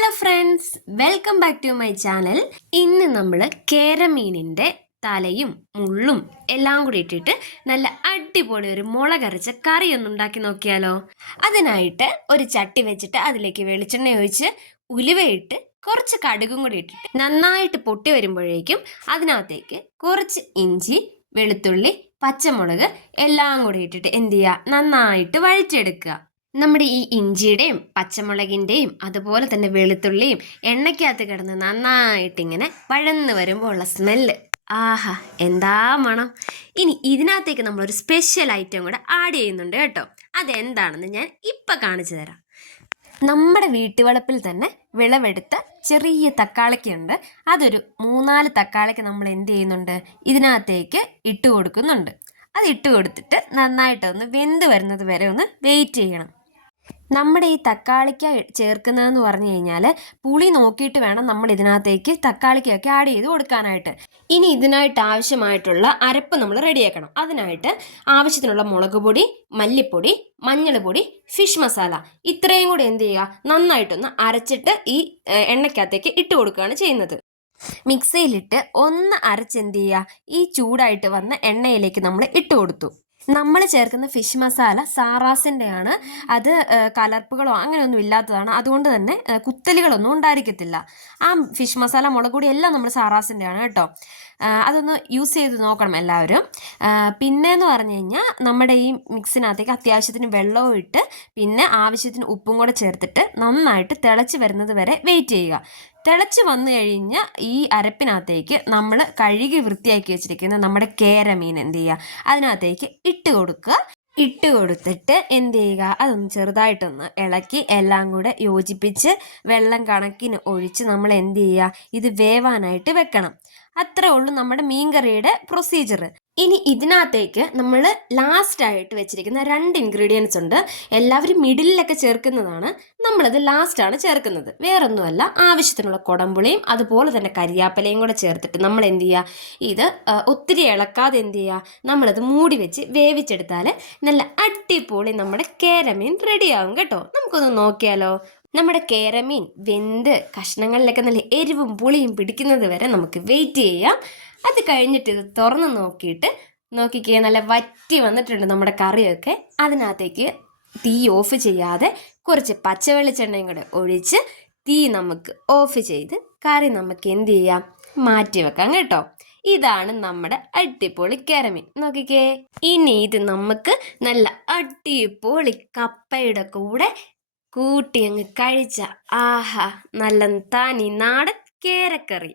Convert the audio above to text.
Hello friends, welcome back to my channel. ഇന്ന് നമ്മൾ കേരമീനിൻ്റെ തലയും മുള്ളും എല്ലാം കൂടി ഇട്ടിട്ട് നല്ല അടിപൊളി ഒരു മുളകരച്ച കറി ഒന്ന് ഉണ്ടാക്കി നോക്കിയാലോ. അതിനായിട്ട് ഒരു ചട്ടി വെച്ചിട്ട് അതിലേക്ക് വെളിച്ചെണ്ണ ഒഴിച്ച് ഉലുവയിട്ട് കുറച്ച് കടുകും കൂടി ഇട്ടിട്ട് നന്നായിട്ട് പൊട്ടി വരുമ്പോഴേക്കും അതിനകത്തേക്ക് കുറച്ച് ഇഞ്ചി, വെളുത്തുള്ളി, പച്ചമുളക് എല്ലാം കൂടി ഇട്ടിട്ട് എന്ത് ചെയ്യുക, നന്നായിട്ട് വഴറ്റിയെടുക്കുക. നമ്മുടെ ഈ ഇഞ്ചിയുടെയും പച്ചമുളകിൻ്റെയും അതുപോലെ തന്നെ വെളുത്തുള്ളിയും എണ്ണയ്ക്കകത്ത് കിടന്ന് നന്നായിട്ടിങ്ങനെ വഴന്ന് വരുമ്പോൾ ഉള്ള സ്മെല്ല്, ആഹാ എന്താ മണം. ഇനി ഇതിനകത്തേക്ക് നമ്മളൊരു സ്പെഷ്യൽ ഐറ്റം കൂടെ ആഡ് ചെയ്യുന്നുണ്ട് കേട്ടോ. അതെന്താണെന്ന് ഞാൻ ഇപ്പം കാണിച്ചു തരാം. നമ്മുടെ വീട്ടുവളപ്പിൽ തന്നെ വിളവെടുത്ത ചെറിയ തക്കാളിക്കുണ്ട്. അതൊരു 3-4 തക്കാളിക്ക് നമ്മൾ എന്ത് ചെയ്യുന്നുണ്ട്, ഇതിനകത്തേക്ക് ഇട്ട് കൊടുക്കുന്നുണ്ട്. അത് ഇട്ട് കൊടുത്തിട്ട് നന്നായിട്ടൊന്ന് വെന്ത് വരുന്നത് വരെ ഒന്ന് വെയിറ്റ് ചെയ്യണം. നമ്മുടെ ഈ തക്കാളിക്ക ചേർക്കുന്നതെന്ന് പറഞ്ഞു കഴിഞ്ഞാൽ പുളി നോക്കിയിട്ട് വേണം നമ്മൾ ഇതിനകത്തേക്ക് തക്കാളിക്കൊക്കെ ആഡ് ചെയ്ത് കൊടുക്കാനായിട്ട്. ഇനി ഇതിനായിട്ട് ആവശ്യമായിട്ടുള്ള അരപ്പ് നമ്മൾ റെഡിയാക്കണം. അതിനായിട്ട് ആവശ്യത്തിനുള്ള മുളക് പൊടി, മല്ലിപ്പൊടി, മഞ്ഞൾ പൊടി, ഫിഷ് മസാല ഇത്രയും കൂടി എന്ത് ചെയ്യുക, നന്നായിട്ടൊന്ന് അരച്ചിട്ട് ഈ എണ്ണയ്ക്കകത്തേക്ക് ഇട്ട് കൊടുക്കുകയാണ് ചെയ്യുന്നത്. മിക്സിയിലിട്ട് ഒന്ന് അരച്ചെന്ത് ചെയ്യുക, ഈ ചൂടായിട്ട് വന്ന എണ്ണയിലേക്ക് നമ്മൾ ഇട്ട് കൊടുത്തു. നമ്മൾ ചേർക്കുന്ന ഫിഷ് മസാല സാറാസിൻ്റെ ആണ്. അത് കലർപ്പുകളോ അങ്ങനെയൊന്നും ഇല്ലാത്തതാണ്. അതുകൊണ്ട് തന്നെ കുത്തലുകളൊന്നും ഉണ്ടായിരിക്കത്തില്ല. ആ ഫിഷ് മസാല, മുളക് പൊടി എല്ലാം നമ്മൾ സാറാസിൻ്റെ ആണ് കേട്ടോ. അതൊന്ന് യൂസ് ചെയ്ത് നോക്കണം എല്ലാവരും. പിന്നെയെന്ന് പറഞ്ഞു കഴിഞ്ഞാൽ നമ്മുടെ ഈ മിക്സിനകത്തേക്ക് അത്യാവശ്യത്തിന് വെള്ളവും ഇട്ട് പിന്നെ ആവശ്യത്തിന് ഉപ്പും കൂടെ ചേർത്തിട്ട് നന്നായിട്ട് തിളച്ച് വരുന്നത് വരെ വെയിറ്റ് ചെയ്യുക. തിളച്ച് വന്നു കഴിഞ്ഞ് ഈ അരപ്പിനകത്തേക്ക് നമ്മൾ കഴുകി വൃത്തിയാക്കി വെച്ചിരിക്കുന്ന നമ്മുടെ കേരമീൻ എന്ത് ചെയ്യുക, അതിനകത്തേക്ക് ഇട്ട് കൊടുക്കുക. ഇട്ട് കൊടുത്തിട്ട് എന്ത് ചെയ്യുക, അതൊന്ന് ചെറുതായിട്ടൊന്ന് ഇളക്കി എല്ലാം കൂടെ യോജിപ്പിച്ച് വെള്ളം കണക്കിന് ഒഴിച്ച് നമ്മൾ എന്ത് ചെയ്യുക, ഇത് വേവാനായിട്ട് വെക്കണം. അത്രേ ഉള്ളൂ നമ്മുടെ മീൻകറിയുടെ പ്രൊസീജിയർ. ഇനി ഇതിനകത്തേക്ക് നമ്മൾ ലാസ്റ്റായിട്ട് വെച്ചിരിക്കുന്ന 2 ഇൻഗ്രീഡിയൻസ് ഉണ്ട്. എല്ലാവരും മിഡിലൊക്കെ ചേർക്കുന്നതാണ്, നമ്മളത് ലാസ്റ്റാണ് ചേർക്കുന്നത്. വേറൊന്നുമല്ല, ആവശ്യത്തിനുള്ള കുടംപുളിയും അതുപോലെ തന്നെ കരിയാപ്പലയും കൂടെ ചേർത്തിട്ട് നമ്മൾ എന്ത് ചെയ്യുക, ഇത് ഒത്തിരി ഇളക്കാതെ എന്ത് ചെയ്യുക, നമ്മളത് മൂടി വെച്ച് വേവിച്ചെടുത്താൽ നല്ല അടിപൊളി നമ്മുടെ കേരമീൻ റെഡിയാവും കേട്ടോ. നമുക്കൊന്ന് നോക്കിയാലോ. നമ്മുടെ കേരമീൻ വെന്ത് കഷ്ണങ്ങളിലൊക്കെ നല്ല എരിവും പുളിയും പിടിക്കുന്നത് വരെ നമുക്ക് വെയിറ്റ് ചെയ്യാം. അത് കഴിഞ്ഞിട്ട് ഇത് തുറന്ന് നോക്കിക്കേ, നല്ല വറ്റി വന്നിട്ടുണ്ട് നമ്മുടെ കറിയൊക്കെ. അതിനകത്തേക്ക് തീ ഓഫ് ചെയ്യാതെ കുറച്ച് പച്ചവെളിച്ചെണ്ണയും കൂടെ ഒഴിച്ച് തീ നമുക്ക് ഓഫ് ചെയ്ത് കറി നമുക്ക് എന്ത് ചെയ്യാം, മാറ്റി വെക്കാം കേട്ടോ. ഇതാണ് നമ്മുടെ അടിപൊളി കേരമീൻ. നോക്കിക്കേ, ഇനി ഇത് നമുക്ക് നല്ല അടിപൊളി കപ്പയുടെ കൂടെ കൂട്ടി അങ്ങ് കഴിച്ച ആഹാ, നല്ല തനി നാടൻ കേരക്കറി.